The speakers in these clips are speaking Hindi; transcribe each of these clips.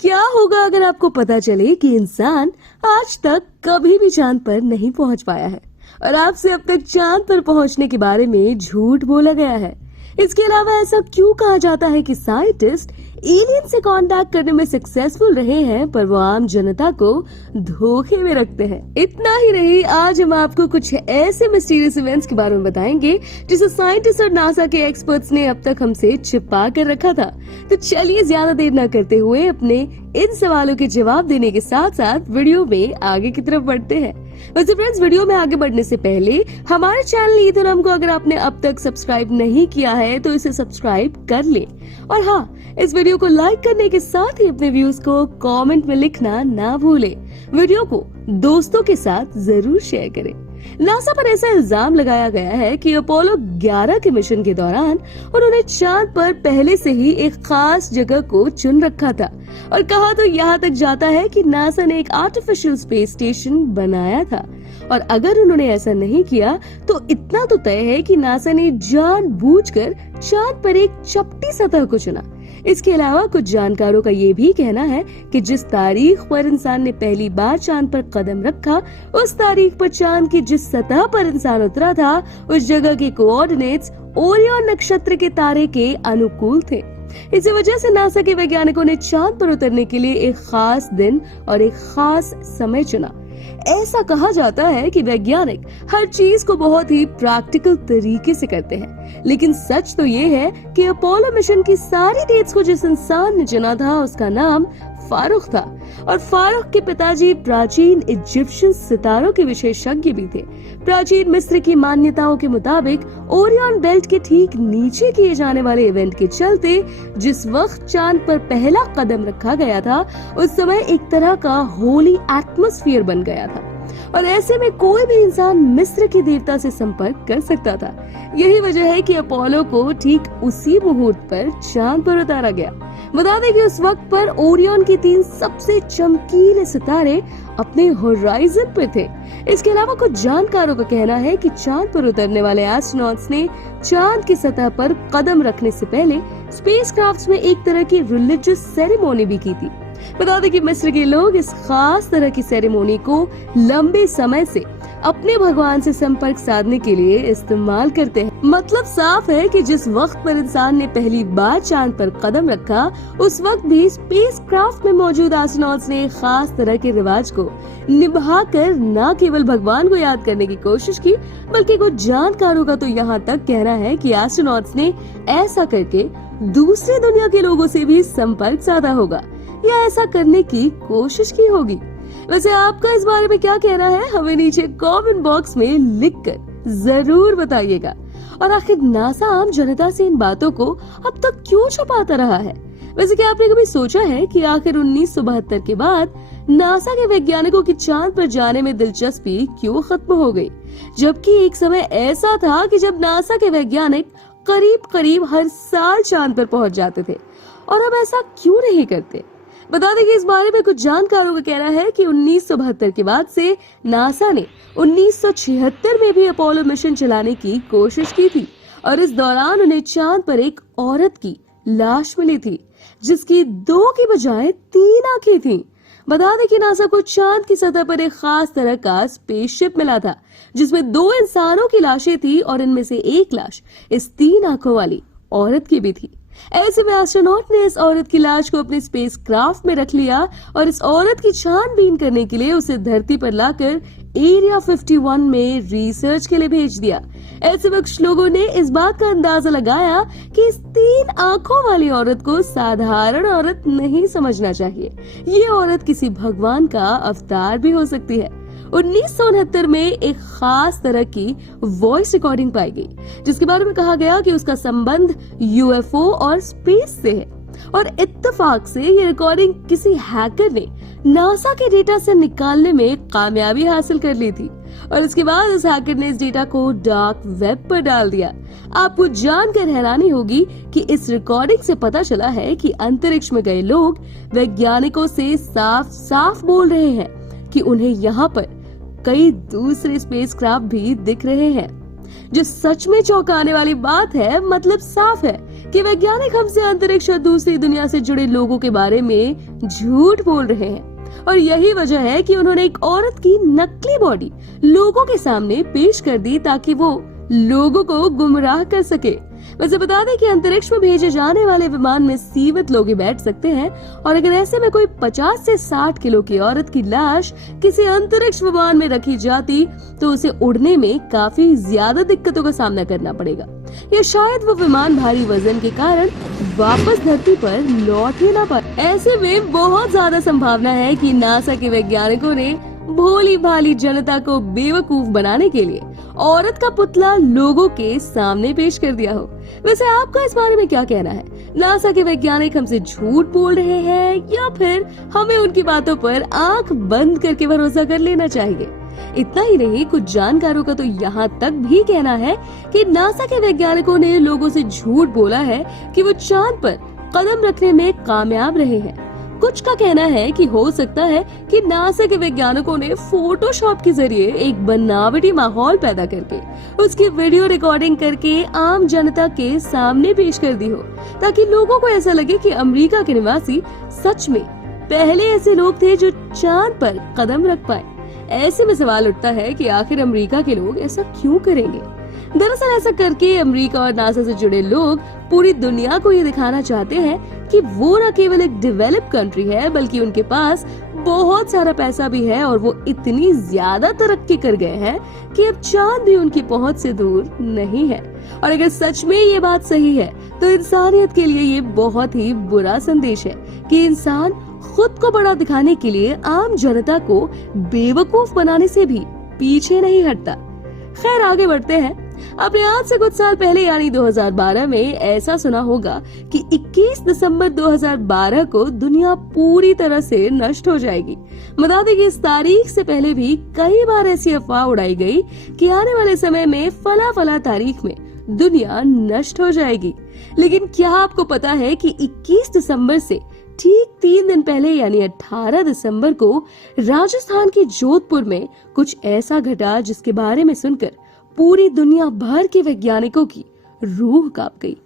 क्या होगा अगर आपको पता चले कि इंसान आज तक कभी भी चांद पर नहीं पहुंच पाया है और आपसे अब तक चांद पर पहुंचने के बारे में झूठ बोला गया है। इसके अलावा ऐसा क्यों कहा जाता है कि साइंटिस्ट एलियन से कांटेक्ट करने में सक्सेसफुल रहे हैं पर वो आम जनता को धोखे में रखते हैं। इतना ही नहीं, आज हम आपको कुछ ऐसे मिस्टीरियस इवेंट्स के बारे में बताएंगे जिसे साइंटिस्ट और नासा के एक्सपर्ट्स ने अब तक हमसे छिपा कर रखा था। तो चलिए ज्यादा देर न करते हुए अपने इन सवालों के जवाब देने के साथ साथ वीडियो में आगे की तरफ बढ़ते हैं। वैसे फ्रेंड्स, वीडियो में आगे बढ़ने से पहले हमारे चैनल ईथरम को अगर आपने अब तक सब्सक्राइब नहीं किया है तो इसे सब्सक्राइब कर ले और हाँ, इस वीडियो को लाइक करने के साथ ही अपने व्यूज को कमेंट में लिखना ना भूले। वीडियो को दोस्तों के साथ जरूर शेयर करें। नासा पर ऐसा इल्जाम लगाया गया है कि अपोलो 11 के मिशन के दौरान उन्होंने चांद पर पहले से ही एक खास जगह को चुन रखा था और कहा तो यहाँ तक जाता है कि नासा ने एक आर्टिफिशियल स्पेस स्टेशन बनाया था और अगर उन्होंने ऐसा नहीं किया तो इतना तो तय है कि नासा ने जानबूझकर चांद पर एक चपटी सतह को चुना। इसके अलावा कुछ जानकारों का ये भी कहना है कि जिस तारीख पर इंसान ने पहली बार चांद पर कदम रखा उस तारीख पर चांद की जिस सतह पर इंसान उतरा था उस जगह के कोऑर्डिनेट्स ओरियन नक्षत्र के तारे के अनुकूल थे। इसी वजह से नासा के वैज्ञानिकों ने चांद पर उतरने के लिए एक खास दिन और एक खास समय चुना। ऐसा कहा जाता है कि वैज्ञानिक हर चीज को बहुत ही प्रैक्टिकल तरीके से करते हैं, लेकिन सच तो ये है कि अपोलो मिशन की सारी डेट्स को जिस इंसान ने चुना था उसका नाम फारूक था और फारूक के पिताजी प्राचीन इजिप्शियन सितारों के विशेषज्ञ भी थे। प्राचीन मिस्र की मान्यताओं के मुताबिक ओरियन बेल्ट के ठीक नीचे किए जाने वाले इवेंट के चलते जिस वक्त चांद पर पहला कदम रखा गया था उस समय एक तरह का होली एटमॉस्फेयर बन गया था और ऐसे में कोई भी इंसान मिस्र की देवता से संपर्क कर सकता था। यही वजह है कि अपोलो को ठीक उसी मुहूर्त पर चांद पर उतारा गया। बता दें कि उस वक्त पर ओरियन के 3 सबसे चमकीले सितारे अपने होराइजन पर थे। इसके अलावा कुछ जानकारों का कहना है कि चांद पर उतरने वाले एस्ट्रोनॉट्स ने चांद की सतह पर कदम रखने से पहले स्पेसक्राफ्ट्स में एक तरह की रिलीजियस सेरेमनी भी की थी। बता दें कि मिस्र के लोग इस खास तरह की सेरेमनी को लंबे समय से अपने भगवान से संपर्क साधने के लिए इस्तेमाल करते हैं। मतलब साफ है कि जिस वक्त पर इंसान ने पहली बार चांद पर कदम रखा उस वक्त भी स्पेसक्राफ्ट में मौजूद एस्ट्रोनॉट्स ने खास तरह के रिवाज को निभाकर न केवल भगवान को याद करने की कोशिश की बल्कि कुछ जानकारों का तो यहाँ तक कहना है कि एस्ट्रोनॉट्स ने ऐसा करके दूसरी दुनिया के लोगों से भी संपर्क साधा होगा या ऐसा करने की कोशिश की होगी। वैसे आपका इस बारे में क्या कहना है हमें नीचे कमेंट बॉक्स में लिखकर जरूर बताइएगा। और आखिर नासा आम जनता से इन बातों को अब तक क्यों छुपाता रहा है? वैसे क्या आपने कभी सोचा है कि आखिर 1972 के बाद नासा के वैज्ञानिकों की चांद पर जाने में दिलचस्पी क्यों खत्म हो गई, जबकि एक समय ऐसा था कि जब नासा के वैज्ञानिक करीब हर साल चांद पर पहुंच जाते थे और अब ऐसा क्यों नहीं करते? बता दें कि इस बारे में कुछ जानकारों का कहना है कि 1972 के बाद से नासा ने 1976 में भी अपोलो मिशन चलाने की कोशिश की थी और इस दौरान उन्हें चांद पर एक औरत की लाश मिली थी जिसकी 2 की बजाय 3 आंखें थीं। बता दें कि नासा को चांद की सतह पर एक खास तरह का स्पेसशिप मिला था जिसमें 2 इंसानों की लाशें थी और इनमें से एक लाश इस 3 आंखों वाली औरत की भी थी। ऐसे में एस्ट्रोनॉट ने इस औरत की लाश को अपने स्पेसक्राफ्ट में रख लिया और इस औरत की छानबीन करने के लिए उसे धरती पर लाकर एरिया 51 में रिसर्च के लिए भेज दिया। ऐसे में कुछ लोगों ने इस बात का अंदाजा लगाया कि इस 3 आंखों वाली औरत को साधारण औरत नहीं समझना चाहिए, ये औरत किसी भगवान का अवतार भी हो सकती है। 1969 में एक खास तरह की वॉइस रिकॉर्डिंग पाई गई जिसके बारे में कहा गया कि उसका संबंध यूएफओ और स्पेस से है और इत्तेफाक से ये रिकॉर्डिंग किसी हैकर ने नासा के डेटा से निकालने में कामयाबी हासिल कर ली थी और इसके बाद उस हैकर ने इस डेटा को डार्क वेब पर डाल दिया। आपको जानकर हैरानी होगी कि इस रिकॉर्डिंग से पता चला है कि अंतरिक्ष में गए लोग वैज्ञानिकों से साफ बोल रहे हैं कि उन्हें यहाँ पर कई दूसरे स्पेसक्राफ्ट भी दिख रहे हैं, जो सच में चौंकाने वाली बात है। मतलब साफ है कि वैज्ञानिक हमसे अंतरिक्ष और दूसरी दुनिया से जुड़े लोगों के बारे में झूठ बोल रहे हैं और यही वजह है कि उन्होंने एक औरत की नकली बॉडी लोगों के सामने पेश कर दी ताकि वो लोगों को गुमराह कर सके। वैसे बता दें कि अंतरिक्ष में भेजे जाने वाले विमान में सीमित लोग ही बैठ सकते हैं और अगर ऐसे में कोई 50 से 60 किलो की औरत की लाश किसी अंतरिक्ष विमान में रखी जाती तो उसे उड़ने में काफी ज्यादा दिक्कतों का सामना करना पड़ेगा या शायद वो विमान भारी वजन के कारण वापस धरती पर लौट ही ना पाए। ऐसे में बहुत ज्यादा संभावना है कि नासा के वैज्ञानिकों ने भोली भाली जनता को बेवकूफ बनाने के लिए औरत का पुतला लोगों के सामने पेश कर दिया हो। वैसे आपका इस बारे में क्या कहना है? नासा के वैज्ञानिक हमसे झूठ बोल रहे हैं या फिर हमें उनकी बातों पर आंख बंद करके भरोसा कर लेना चाहिए? इतना ही नहीं, कुछ जानकारों का तो यहाँ तक भी कहना है कि नासा के वैज्ञानिकों ने लोगों से झूठ बोला है कि वो चांद पर कदम रखने में कामयाब रहे हैं। कुछ का कहना है कि हो सकता है कि नासा के वैज्ञानिकों ने फोटोशॉप के जरिए एक बनावटी माहौल पैदा करके उसकी वीडियो रिकॉर्डिंग करके आम जनता के सामने पेश कर दी हो ताकि लोगों को ऐसा लगे कि अमेरिका के निवासी सच में पहले ऐसे लोग थे जो चांद पर कदम रख पाए। ऐसे में सवाल उठता है कि आखिर अमेरिका के लोग ऐसा क्यों करेंगे? दरअसल ऐसा करके अमेरिका और नासा से जुड़े लोग पूरी दुनिया को ये दिखाना चाहते हैं कि वो न केवल एक डेवलप कंट्री है बल्कि उनके पास बहुत सारा पैसा भी है और वो इतनी ज्यादा तरक्की कर गए हैं कि अब चांद भी उनकी पहुंच से दूर नहीं है। और अगर सच में ये बात सही है तो इंसानियत के लिए ये बहुत ही बुरा संदेश है कि इंसान खुद को बड़ा दिखाने के लिए आम जनता को बेवकूफ बनाने से भी पीछे नहीं हटता। खैर आगे बढ़ते हैं। आपने आज से कुछ साल पहले यानी 2012 में ऐसा सुना होगा कि 21 दिसंबर 2012 को दुनिया पूरी तरह से नष्ट हो जाएगी। बता दें कि इस तारीख से पहले भी कई बार ऐसी अफवाह उड़ाई गई कि आने वाले समय में फला तारीख में दुनिया नष्ट हो जाएगी। लेकिन क्या आपको पता है कि 21 दिसंबर से ठीक 3 दिन पहले यानी 18 दिसंबर को राजस्थान के जोधपुर में कुछ ऐसा घटा जिसके बारे में सुनकर पूरी दुनिया भर के वैज्ञानिकों की रूह कांप गई।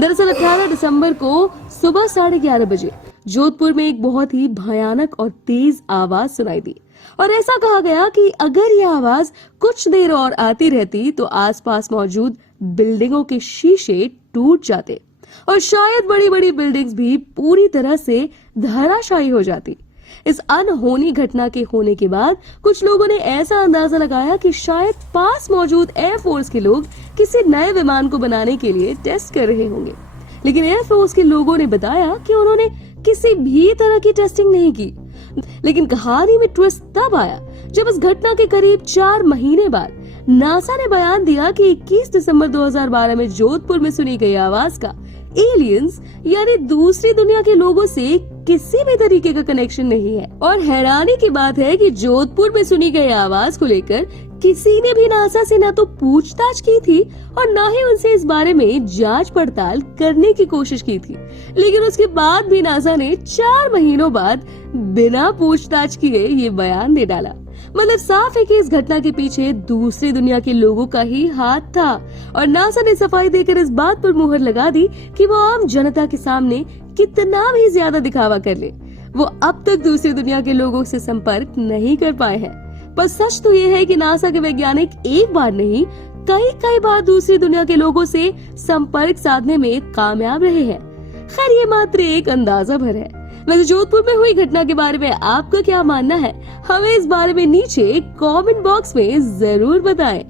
दरअसल 18 दिसंबर को सुबह 11:30 बजे जोधपुर में एक बहुत ही भयानक और तेज आवाज सुनाई दी और ऐसा कहा गया कि अगर यह आवाज कुछ देर और आती रहती तो आसपास मौजूद बिल्डिंगों के शीशे टूट जाते और शायद बड़ी बड़ी बिल्डिंग्स भी पूरी तरह से धराशायी हो जाती। इस अनहोनी घटना के होने के बाद कुछ लोगों ने ऐसा अंदाजा लगाया कि शायद पास मौजूद एयरफोर्स के लोग किसी नए विमान को बनाने के लिए टेस्ट कर रहे होंगे। लेकिन एयरफोर्स के लोगों ने बताया कि उन्होंने किसी भी तरह की टेस्टिंग नहीं की। लेकिन कहानी में ट्विस्ट तब आया जब इस घटना के करीब 4 महीने बाद नासा ने बयान दिया कि 21 दिसंबर 2012 में जोधपुर में सुनी गई आवाज का एलियंस यानी दूसरी दुनिया के लोगों से किसी भी तरीके का कनेक्शन नहीं है। और हैरानी की बात है कि जोधपुर में सुनी गई आवाज को लेकर किसी ने भी नासा से ना तो पूछताछ की थी और ना ही उनसे इस बारे में जांच पड़ताल करने की कोशिश की थी। लेकिन उसके बाद भी नासा ने 4 महीनों बाद बिना पूछताछ किए ये बयान दे डाला। मतलब साफ है कि इस घटना के पीछे दूसरी दुनिया के लोगों का ही हाथ था और नासा ने सफाई देकर इस बात पर मुहर लगा दी कि वो आम जनता के सामने कितना भी ज्यादा दिखावा कर ले, वो अब तक दूसरी दुनिया के लोगों से संपर्क नहीं कर पाए हैं। पर सच तो ये है कि नासा के वैज्ञानिक एक बार नहीं कई बार दूसरी दुनिया के लोगों से संपर्क साधने में कामयाब रहे हैं। खैर ये मात्र एक अंदाजा भर है। वैसे जोधपुर में हुई घटना के बारे में आपका क्या मानना है? हमें इस बारे में नीचे कमेंट बॉक्स में जरूर बताएं।